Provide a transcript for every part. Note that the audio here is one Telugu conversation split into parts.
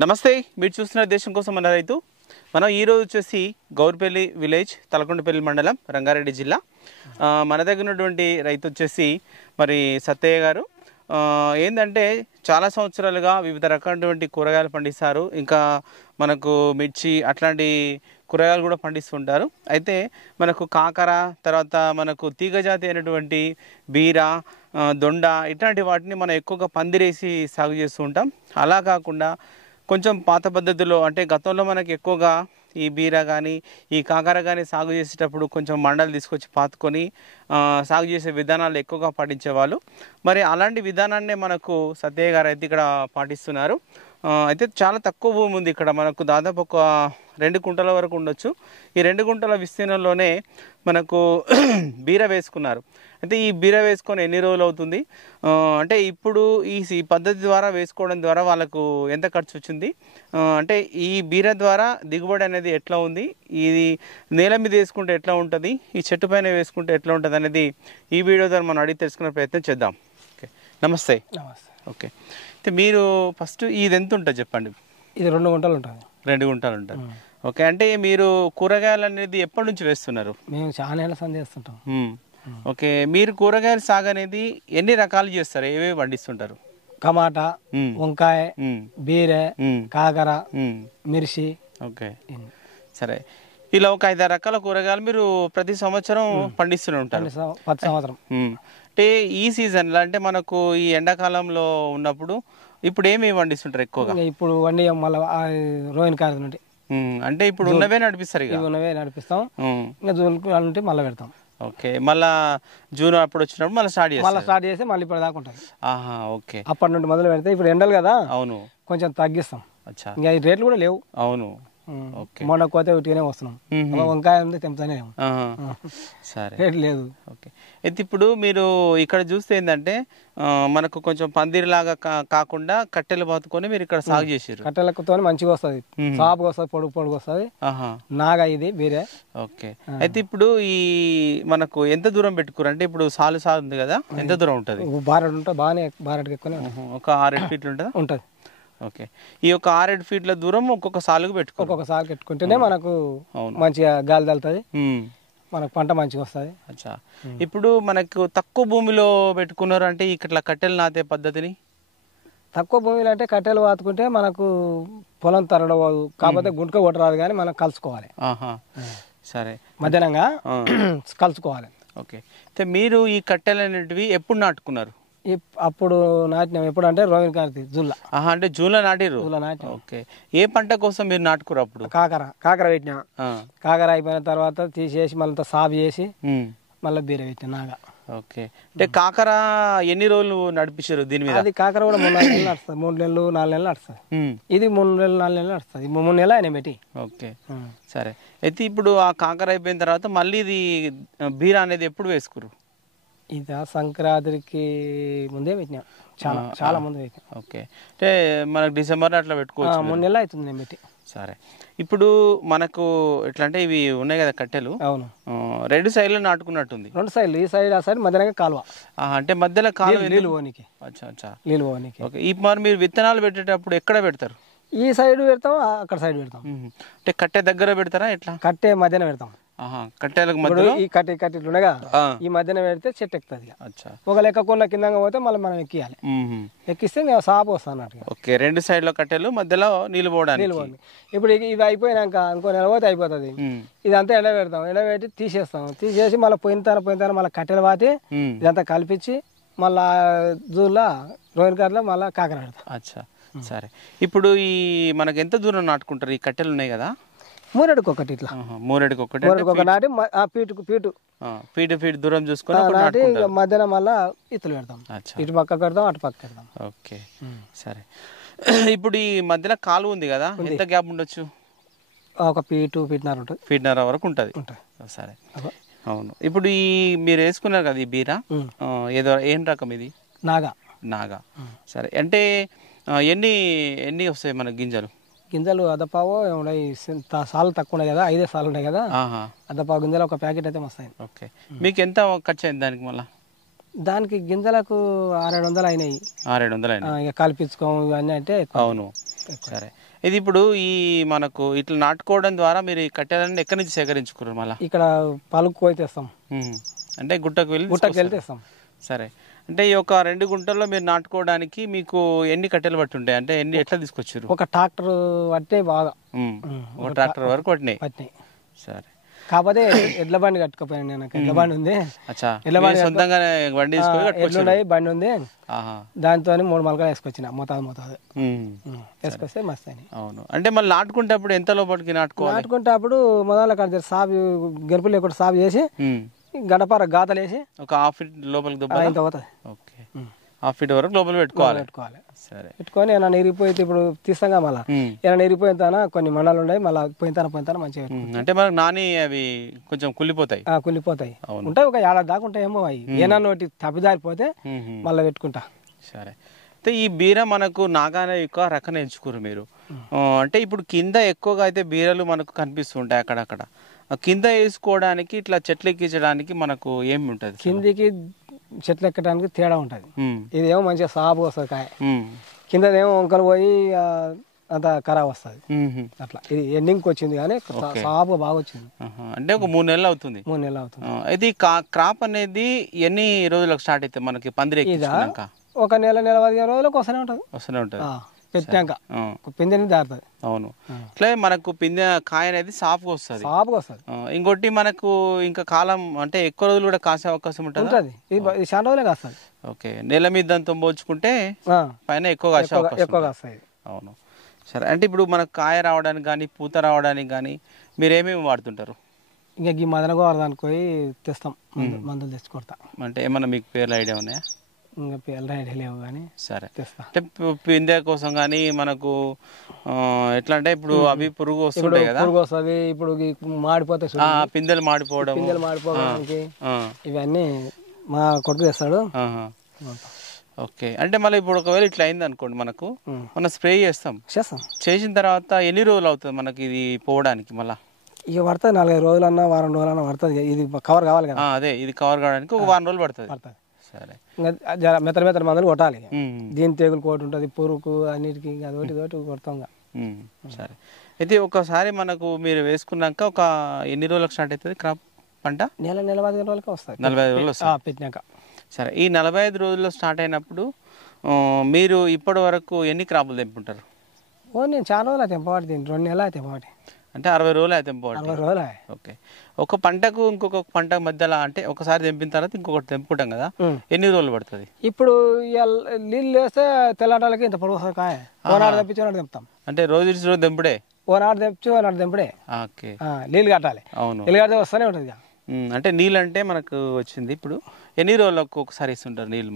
నమస్తే, మీరు చూస్తున్న దేశం కోసం మన రైతు. మనం ఈరోజు వచ్చేసి గౌర్పల్లి విలేజ్, తలకొండపల్లి మండలం, రంగారెడ్డి జిల్లా. మన దగ్గర ఉన్నటువంటి రైతు వచ్చేసి మరి సత్తయ్య గారు. ఏంటంటే చాలా సంవత్సరాలుగా వివిధ రకాలైనటువంటి కూరగాయలు పండిస్తారు. ఇంకా మనకు మిర్చి అట్లాంటి కూరగాయలు కూడా పండిస్తుంటారు. అయితే మనకు కాకర, తర్వాత మనకు తీగజాతి అయినటువంటి బీర, దొండ ఇట్లాంటి వాటిని మనం ఎక్కువగా పందిరేసి సాగు చేస్తూ ఉంటాం. అలా కాకుండా కొంచెం పాత పద్ధతిలో, అంటే గతంలో మనకి ఎక్కువగా ఈ బీర కానీ ఈ కాకర కానీ సాగు చేసేటప్పుడు కొంచెం మండలు తీసుకొచ్చి పాతుకొని సాగు చేసే విధానాలు ఎక్కువగా పాటించేవాళ్ళు. మరి అలాంటి విధానాన్నే మనకు సత్తయ్య గారు అయితే ఇక్కడ పాటిస్తున్నారు. అయితే చాలా తక్కువ భూమి ఉంది ఇక్కడ, మనకు దాదాపు ఒక 2 గుంటల వరకు ఉండొచ్చు. ఈ 2 గుంటల విస్తీర్ణంలోనే మనకు బీర వేసుకున్నారు. అయితే ఈ బీర వేసుకొని ఎన్ని రోజులు అవుతుంది, అంటే ఇప్పుడు ఈ పద్ధతి ద్వారా వేసుకోవడం ద్వారా వాళ్ళకు ఎంత ఖర్చు వచ్చింది, అంటే ఈ బీర ద్వారా దిగుబడి అనేది ఎట్లా ఉంది, ఇది నేల మీద వేసుకుంటే ఎట్లా ఉంటుంది, ఈ చెట్టు పైన వేసుకుంటే ఎట్లా ఉంటుంది అనేది ఈ వీడియో ద్వారా మనం అడిగి తెలుసుకునే ప్రయత్నం చేద్దాం. ఓకే, నమస్తే. ఓకే, అయితే మీరు ఫస్ట్ ఇది ఎంత ఉంటుంది చెప్పండి. ఇది 2 గుంటలు ఉంటుంది. 2 గుంటలు ఉంటుంది. ఓకే, అంటే మీరు కూరగాయలు అనేది ఎప్పటి నుంచి వేస్తున్నారు? మేము చాలా ఏళ్ళ సంది చేస్తుంటాం. ఓకే, మీరు కూరగాయల సాగు అనేది ఎన్ని రకాలు చేస్తారు, ఏవేవి పండిస్తుంటారు? టమాటా, వంకాయ, బీరె, కాకర, మిర్చి. ఓకే, సరే. ఇలా ఒక 5-6 రకాల కూరగాయలు మీరు ప్రతి సంవత్సరం పండిస్తూనే ఉంటారు. ప్రతి సంవత్సరం. అంటే ఈ సీజన్లో, అంటే మనకు ఈ ఎండాకాలంలో ఉన్నప్పుడు ఇప్పుడు ఏమి పండిస్తుంటారు ఎక్కువగా? ఇప్పుడు వండి మళ్ళీ రోహిన్ కాదు నుండి, అంటే ఇప్పుడు ఉన్నవే నడిపిస్తారు, ఇక ఉన్నవే నడిపిస్తాం. ఇంకా జూన్ నుండి మళ్ళీ పెడతాం. ఓకే, మళ్ళా జూన్ అప్పుడు వచ్చినప్పుడు మళ్ళీ స్టార్ట్ చేసి మళ్ళీ ఇప్పుడు దాకా ఉంటుంది. ఓకే, అప్పటి నుండి మొదలు పెడితే ఇప్పుడు ఎండలు కదా, అవును, కొంచెం తగ్గిస్తాం. ఇంకా ఈ రేట్లు కూడా లేవు. అవును, మొన్న కోతే ఉట్టిగానే వస్తున్నాం. వంకాయ ఉంది తెంపుతానే సరే, రేట్ లేదు. ఓకే, అయితే ఇప్పుడు మీరు ఇక్కడ చూస్తే ఏంటంటే మనకు కొంచెం పందిరిలాగా కాకుండా కట్టెలు బాతుకొని మీరు ఇక్కడ సాగు చేసారు. కట్టెలతో మంచిగా వస్తుంది, సాపుగా వస్తుంది, పొడుగు వస్తుంది. నాగా ఇది వేరే. ఓకే, అయితే ఇప్పుడు ఈ మనకు ఎంత దూరం పెట్టుకోరు, అంటే ఇప్పుడు సాలు ఉంది కదా, ఎంత దూరం ఉంటుంది? బారెడు ఉంటుంది, బాగానే బారెడ్కి ఎక్కువనే ఒక 6-7 ఫీట్లు ఉంటుంది. ఉంటుంది. ఓకే, ఈ యొక్క 6-7 ఫీట్ల దూరం ఒక్కొక్క సాలుకు ఒక్కొక్క సాలు పెట్టుకుంటేనే మనకు మంచిగా గాలి తగులుతుంది, మనకు పంట మంచిగా వస్తుంది. అచ్చా, ఇప్పుడు మనకు తక్కువ భూమిలో పెట్టుకున్నారు అంటే ఇట్లా కట్టెలు నాటే పద్ధతిని? తక్కువ భూమిలో అంటే కట్టెలు వాతుకుంటే మనకు పొలం తరడవదు, కాకపోతే గుంటక కొట్టరాదు, కానీ మనం కలుసుకోవాలి. సరే, మధ్యాహ్నంగా కలుసుకోవాలి. ఓకే, అయితే మీరు ఈ కట్టెలు అనేటివి ఎప్పుడు నాటుకున్నారు? అప్పుడు నాటినాం. ఎప్పుడు అంటే రోహిన్ కార్తీ జూన్లో. అంటే జూన్లో నాటిరు. ఓకే, ఏ పంట కోసం మీరు నాటుకురు అప్పుడు? కాకర పెట్టినా. కాకర అయిపోయిన తర్వాత తీసేసి మళ్ళీ సాగు చేసి మళ్ళీ బీర పెట్టినా నాగా. ఓకే, అంటే కాకర ఎన్ని రోజులు నడిపించారు దీని మీద? అది కాకర కూడా 3 నెలలు నడుస్తుంది, 3 నెలలు 4 నెలలు నడుస్తుంది. ఇది 3 నెలలు 4 నెలలు నడుస్తుంది, 3 నెలలు అయినా పెట్టి. ఓకే, సరే. అయితే ఇప్పుడు ఆ కాకర అయిపోయిన తర్వాత మళ్ళీ ఇది బీర అనేది ఎప్పుడు వేసుకురు? ఇది సంక్రాంతికి ముందే పెట్టినా, చాలా ముందు పెట్టినా. ఓకే, అంటే మనకు డిసెంబర్ అట్లా పెట్టుకోవచ్చు. 3 నెలలు అవుతుంది నేను పెట్టి. సరే, ఇప్పుడు మనకు ఎట్లా అంటే ఇవి ఉన్నాయి కదా కట్టెలు. అవును, 2 సైడ్లు నాటుకున్నట్టుంది. 2 సైడ్లు, ఈ సైడ్ ఆ సైడ్ మధ్యలో కాలువ. అంటే మధ్యలో కాలువ నీళ్ళు పోనీకి. నీళ్ళు పోనీకి. ఓకే, ఈ మరి మీరు విత్తనాలు పెట్టేటప్పుడు ఎక్కడ పెడతారు? ఈ సైడ్ పెడతాం, అక్కడ సైడ్ పెడతాం. అంటే కట్టె దగ్గర పెడతారా ఎట్లా? కట్టె మధ్యన పెడతాం. కట్టెలకు మధ్యలో ఈ కట్టె ఇట్లుండగా ఈ మధ్యన పెడితే చెట్టు ఎక్కుతుంది. ఒక లెక్క కొన్న కింద పోతే మళ్ళీ మనం ఎక్కియాలి, ఎక్కిస్తే సాపు వస్తా అన్నట్టు. ఓకే, 2 సైడ్ల కట్టెలు, మధ్యలో నీళ్ళు పోవడానికి. ఇప్పుడు ఇది అయిపోయినాక ఇంకో నెల పోతే అయిపోతుంది. ఇదంతా ఎండబెడతాం, ఎండబెట్టి తీసేసి మళ్ళీ పోయిన మళ్ళీ కట్టెలు పాతి ఇదంతా కలిపించి మళ్ళా జూన్లో రోహిన్ కార్లో మళ్ళీ కాకర పెడతాం. అచ్చా, సరే. ఇప్పుడు ఈ మనకు ఎంత దూరం నాటుకుంటారు ఈ కట్టెలు ఉన్నాయి కదా? 3 అడుగు ఒకటి, ఇట్లా 3 అడుగు ఒకటి నాటి ఫీట్ దూరం చూసుకొని నాటి మధ్యన మళ్ళా ఇత్తులు పెడతాం. ఇటు పక్క పెడతాం, అటు పక్క పెడతాం. ఓకే, సరే. ఇప్పుడు ఈ మధ్యలో కాలువ ఉంది కదా, ఎంత గ్యాప్ ఉండొచ్చు? ఒక ఫీట్న్నర ఉంటుంది. ఫీట్న్నర వరకు ఉంటుంది. సరే, అవును. ఇప్పుడు ఈ మీరు వేసుకున్నారు కదా ఈ బీర, ఏం రకం ఇది? నాగా. సరే, అంటే ఎన్ని వస్తాయి మన గింజలు? అదపావు సార్లు తక్కువ ఉన్నాయి కదా, 5 సార్లు ఉన్నాయి కదా, అదపావు గింజలు ఒక ప్యాకెట్ అయితే మస్తాయి. ఓకే, మీకు ఎంత ఖర్చు అయింది దానికి? మళ్ళీ దానికి గింజలకు 600-700 అయినాయి. 600-700 అయినాయి. ఇక కలిపించుకోము ఇవన్నీ అంటే. అవును, సరే. ఇది ఇప్పుడు ఈ మనకు ఇట్లా నాటుకోవడం ద్వారా మీరు ఈ కట్టెలన్నీ ఎక్కడి నుంచి సేకరించుకున్నారు మళ్ళీ? ఇక్కడ పలుకు పోయి తెస్తాం. అంటే గుట్టకు వెళ్ళి తెస్తాం. సరే, అంటే ఈ ఒక 2 గుంటల్లో మీరు నాటుకోవడానికి మీకు ఎన్ని కట్టెలు పట్టి ఉంటాయి? అంటే ఎట్లా తీసుకొచ్చారు? ఒక ట్రాక్టర్ పట్టే బాగా ఒక ట్రాక్టర్ వరకు పట్టినాయి. సరే, కాకపోతే ఎడ్ల బండి కట్టుకోపోయాను నేను. ఎడ్ల బండి ఉంది, ఎడ్ల బండి సొంతంగానే బండి ఎడ్లున్నాయి, బండి ఉంది. దాంతో 3 మొలకలు వేసుకొచ్చిన మోతాదు వేసుకొస్తే మస్తు అని. అవును, అంటే మళ్ళీ నాటుకుంటేప్పుడు ఎంత లోపలికి నాటుకుంటే అప్పుడు మొదల సాగు గెలుపు లేకుండా సాగు చేసి గడపార గాతలు వేసి ఒక ½ ఫీట్ లోపలికి ఇంత పోతుంది. ఓకే, ½ ఫీట్ వరకు లోపల పెట్టుకోవాలి. సరే, పెట్టుకొని ఏమైనా ఇరిగిపోతే ఇప్పుడు తీస్తాగా మళ్ళీ ఏమైనా ఇరిగిపోయిన తాన కొన్ని మండలు ఉన్నాయి, మళ్ళీ పోయిన మంచిగా అంటే మనకు నాని అవి కొంచెం కుళ్ళిపోతాయి ఉంటాయి. ఒక 7 దాకా ఉంటాయి ఏమో. అవి ఏమన్నా ఒకటి తప్పిదారిపోతే మళ్ళీ పెట్టుకుంటా. సరే, అయితే ఈ బీర మనకు నాగానే ఎక్కువ రకం ఎంచుకోరు మీరు. అంటే ఇప్పుడు కింద ఎక్కువగా అయితే బీరలు మనకు కనిపిస్తుంటాయి అక్కడక్కడ. కింద వేసుకోవడానికి ఇట్లా చెట్లు ఎక్కించడానికి మనకు ఏమి ఉంటుంది? కిందికి చెట్లు ఎక్కడానికి తేడా ఉంటుంది. ఇదేమో మంచిగా సాగు వస్తుంది కాయ, కిందదేమో వంకలు పోయి అంత ఖరాబ్ వస్తుంది. అట్లా ఇది ఎండింగ్కి వచ్చింది కానీ సాగు బాగా వచ్చింది. అంటే ఒక 3 నెలలు అవుతుంది. 3 నెలలు అవుతుంది. ఇది క్రాప్ అనేది ఎన్ని రోజులకు స్టార్ట్ అయితే మనకి పందిరి ఎక్కించాక? ఒక నెల 15 రోజులకు వస్తూనే ఉంటుంది. పెట్టాక పిందెని దారుతుంది. అవును, ఇట్లా మనకు పిందె కాయ అనేది సాఫ్గా వస్తుంది. ఇంకోటి మనకు ఇంకా కాలం అంటే ఎక్కువ రోజులు కూడా కాసే అవకాశం ఉంటుంది. ఇది చాలా రోజులే కాస్తుంది. ఓకే, నెల మీద దాంతో పోల్చుకుంటే పైన ఎక్కువ కాసే అవకాశం. అవును, సరే. అంటే ఇప్పుడు మనకు కాయ రావడానికి కానీ పూత రావడానికి కానీ మీరు ఏమేమి వాడుతుంటారు? ఇంకా ఈ మదనగోవర్ పోయి తెస్తాం, మందులు తెచ్చి కొడతాం. అంటే ఏమన్నా మీకు పేర్లు ఐడియా ఉన్నాయా? ఇంకా పేర్లు ఐడియా లేవు కానీ. సరే, అంటే పిందె కోసం కానీ మనకు ఎట్లా అంటే ఇప్పుడు అవి పురుగు వస్తుంటాయి కదా, పురుగు వస్తుంది. ఇప్పుడు మాడిపోతాయి, పిందెలు మాడిపోవడానికి ఇవన్నీ మా కొడుకు తెస్తాడు. ఓకే, అంటే మళ్ళీ ఇప్పుడు ఒకవేళ ఇట్లా అయింది అనుకోండి, మనకు మనం స్ప్రే చేస్తాం. చేసిన తర్వాత ఎన్ని రోజులు అవుతుంది మనకి ఇది పోవడానికి? మళ్ళీ ఇక పడుతుంది 4-5 రోజులన్నా, వారం రోజులన్నా పడుతుంది. ఇది కవర్ కావాలి కదా. అదే, ఇది కవర్ కావడానికి ఒక వారం రోజులు పడుతుంది. సరే, ఇంకా మెత్తల మందులు కొట్టాలి. దీని తెగులు కోటి ఉంటుంది, పురుగు అన్నిటికీ అదొకటి కొడతాం. సరే, అయితే ఒకసారి మనకు మీరు వేసుకున్నాక ఒక ఎన్ని రోజులకు స్టార్ట్ అవుతుంది క్రాప్ పంట? నెల 15 రోజులకి వస్తుంది. 45 రోజులు వస్తుంది పెట్టినాక. సరే, ఈ 45 రోజుల్లో స్టార్ట్ అయినప్పుడు మీరు ఇప్పటి వరకు ఎన్ని క్రాపులు తెంపుంటారు? నేను చాలా రోజులు తెంపబడి 2 నెలలు తెంపబడి, అంటే 60 రోజులు తెంపబడి. 60 రోజులు. ఓకే, ఒక పంటకు ఇంకొక పంట మధ్యలో అంటే ఒకసారి తెంపిన తర్వాత ఇంకొకటి తెంపుకుంటాం కదా, ఎన్ని రోజులు పడుతుంది? ఇప్పుడు నీళ్ళు వేస్తే తెల్లటాలకి ఇంత పొడవు వస్తుంది కాయ. ఓనాడు తెప్పించి ఓనాడు తెంపుతాం. అంటే రోజు తెంపుడే, ఓనాడు తెప్పించి ఓనాడు తెంపుడే. ఓకే, నీళ్ళు కట్టాలి. అవును, నీళ్ళు కడితే వస్తూనే ఉంటుంది. అంటే నీళ్ళు అంటే మనకు వచ్చింది. ఇప్పుడు ఎన్ని రోజులకు ఒకసారి ఇస్తుంటారు నీళ్ళు?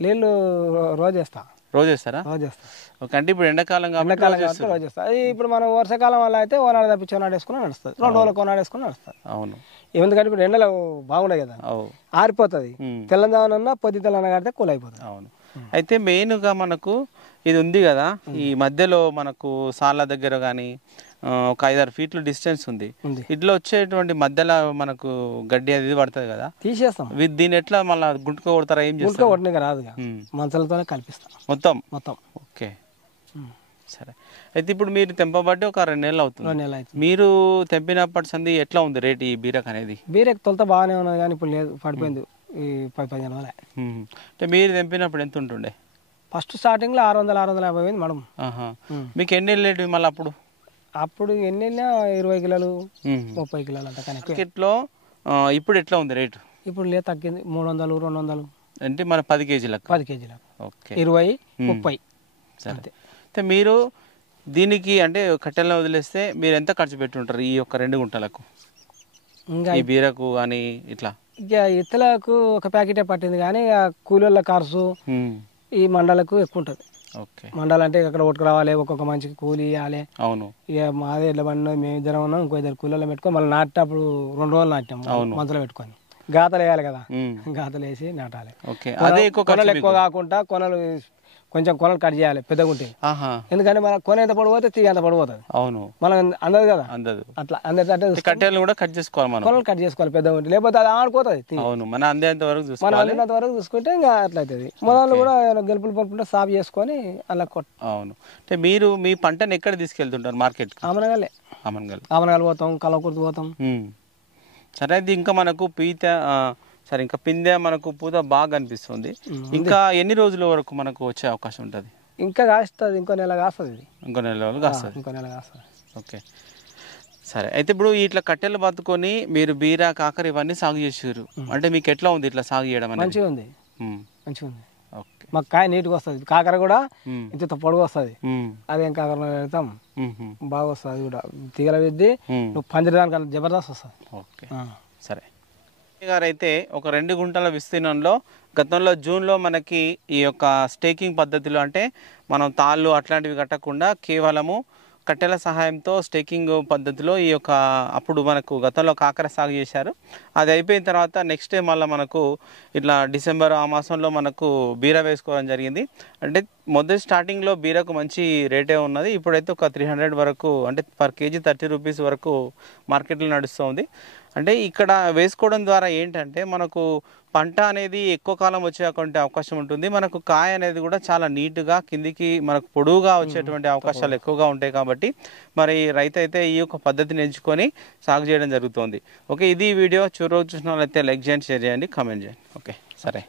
నీళ్ళు రోజు వేస్తా. రోజు వేస్తారా? రోజు వేస్తా. ఓకే, అంటే ఇప్పుడు ఎండాకాలం కాబట్టి రోజు వేస్తా. ఇప్పుడు మనం వర్షాకాలం వల్ల అయితే ఓనాడు తప్పించి ఓనాడు వేసుకుని నడుస్తుంది. 2 రోజులకు ఓనాడు వేసుకుని నడుస్తుంది. అవును, ఎందుకంటే ఇప్పుడు ఎండలు బాగున్నాయి కదా, ఆరిపోతుంది. తెల్లందామన్నా పొద్దు తెల్లన కడితే కూల్ అయిపోతుంది. అవును, అయితే మెయిన్గా మనకు ఇది ఉంది కదా, ఈ మధ్యలో మనకు సాల దగ్గర కానీ ఒక 5-6 ఫీట్లు డిస్టెన్స్ ఉంది. ఇట్లా వచ్చేటువంటి మధ్యలో మనకు గడ్డి అది పడుతుంది కదా, తీసేస్తాం. దీన్ని ఎట్లా మళ్ళీ గుంటుక కొడతారా? ఏం చేస్తారు? కొట్టడానికి రాదుగా, మంచాలతోనే కల్పిస్తాం మొత్తం. ఓకే, సరే. అయితే ఇప్పుడు మీరు తెంపబట్టి ఒక 2 నెలలు అవుతుంది. 2 నెలలు అవుతుంది. మీరు తెంపినప్పటి సంది ఎట్లా ఉంది రేట్ ఈ బీరక్ అనేది? బీరక్ తొలత బాగానే ఉన్నది కానీ ఇప్పుడు లేదు, పడిపోయింది. ఈ 10-15 రోజులే. అంటే మీరు తెంపినప్పుడు ఎంత ఉంటుండే? ఫస్ట్ స్టార్టింగ్ లో 600-650 పోయింది మేడం. మీకు ఎన్ని వెళ్ళేటివి మళ్ళీ అప్పుడు? అప్పుడు ఎన్ని 20 కిలోలు 30 కిలోలు అంత. మార్కెట్లో ఇప్పుడు ఎట్లా ఉంది రేటు? ఇప్పుడు లేదు, తగ్గింది. 300-200 అంటే మన 10 కేజీలకు. 10 కేజీలకు. ఓకే, 20-30. సరే, అయితే మీరు దీనికి అంటే కట్టెలను వదిలేస్తే మీరు ఎంత ఖర్చు పెట్టుంటారు ఈ యొక్క 2 గుంటలకు? ఇంకా ఈ బీరకు అని ఇట్లా ఇక ఇత్తలకు ఒక ప్యాకెటే పట్టింది కానీ కూలీల ఖర్చు ఈ మండలకు ఎక్కువ ఉంటుంది. మండలం అంటే ఇక్కడ ఒకటి రావాలి, ఒక్కొక్క మంచికి కూలి ఇవ్వాలి. అవును, ఇక మాదే ఎట్లా బండి మేము 2 ఉన్నాం, ఇంకో 2 కూలీలో పెట్టుకొని మళ్ళీ నాటేటప్పుడు 2 రోజులు నాటాం మందులో పెట్టుకొని. గాతలు వేయాలి కదా, గాతలు వేసి నాటాలి. కొనలు ఎక్కువ కాకుండా కొనలు కొంచెం కొనలు కట్ చేయాలి పెద్దగా ఉంటే, ఆహా ఎందుకంటే మన కొన ఎంత పడిపోతే తీగ అంత పడిపోతుంది, అవును మనం అందదు కదా, అందదు. అట్లా అందరికంటే కట్టెలు కూడా కట్ చేసుకోవాలి మనం, కొనలు కట్ చేసుకోవాలి పెద్దగా ఉంటే, లేకపోతే అది ఆడిపోతుంది తీగ. అవును మన అందేంత వరకు మనం చూసుకోవాలి. అందినంత వరకు చూసుకుంటే ఇంకా అట్లా అవుతుంది. మొదలు కూడా గెలుపులు పలుపుంటే సాఫ్ చేసుకొని అలా అవును. అంటే మీరు మీ పంటను ఎక్కడ తీసుకెళ్తుంటారు మార్కెట్? ఆమనగలే అమన్గల్. ఆమనగలు పోతాం, కలవకుర్తి పోతాం. సరే అయితే ఇంకా మనకు సరే ఇంకా పిందె మనకు పూత బాగా అనిపిస్తుంది. ఇంకా ఎన్ని రోజుల వరకు మనకు వచ్చే అవకాశం ఉంటుంది? ఇంకా కాస్తుంది, ఇంకో నెల కాస్తుంది, ఇది ఇంకో నెల రోజులు కాస్తుంది. ఇంకో నెల కాస్తుంది. ఓకే సరే అయితే ఇప్పుడు ఇట్లా కట్టెలు బతుకొని మీరు బీర కాకర ఇవన్నీ సాగు చేసారు అంటే మీకు ఎట్లా ఉంది ఇట్లా సాగు చేయడం అనేది? మంచిగా ఉంది, మంచిగా ఉంది. ఓకే మాకు కాయ నీట్గా వస్తుంది, కాకర కూడా ఇంత పొడుగు వస్తుంది. అదేం కాకర పెడతాం బాగా వస్తుంది, అది కూడా తీగల విద్ది నువ్వు పందిరదానికన్నా జబర్దస్త్ వస్తుంది. ఓకే సరే గారు అయితే ఒక 2 గుంటల విస్తీర్ణంలో గతంలో జూన్లో మనకి ఈ యొక్క స్టేకింగ్ పద్ధతిలో అంటే మనం తాళ్ళు అట్లాంటివి కట్టకుండా కేవలము కట్టెల సహాయంతో స్టేకింగ్ పద్ధతిలో ఈ యొక్క అప్పుడు మనకు గతంలో కాకర సాగు చేశారు. అది అయిపోయిన తర్వాత నెక్స్ట్ డే మళ్ళీ మనకు ఇట్లా డిసెంబర్ ఆ మాసంలో మనకు బీర వేసుకోవడం జరిగింది. అంటే మొదటి స్టార్టింగ్లో బీరకు మంచి రేటే ఉన్నది, ఇప్పుడైతే ఒక 300 వరకు అంటే పర్ కేజీ 30 రూపీస్ వరకు మార్కెట్లో నడుస్తుంది. అంటే ఇక్కడ వేసుకోవడం ద్వారా ఏంటంటే మనకు పంట అనేది ఎక్కువ కాలం వచ్చేటువంటి అవకాశం ఉంటుంది, మనకు కాయ అనేది కూడా చాలా నీట్గా కిందికి మనకు పొడవుగా వచ్చేటువంటి అవకాశాలు ఎక్కువగా ఉంటాయి. కాబట్టి మరి రైతు అయితే ఈ యొక్క పద్ధతిని ఎంచుకొని సాగు చేయడం జరుగుతుంది. ఓకే ఇది వీడియో చూసిన వాళ్ళైతే లైక్ చేయండి, షేర్ చేయండి, కామెంట్ చేయండి. ఓకే సరే.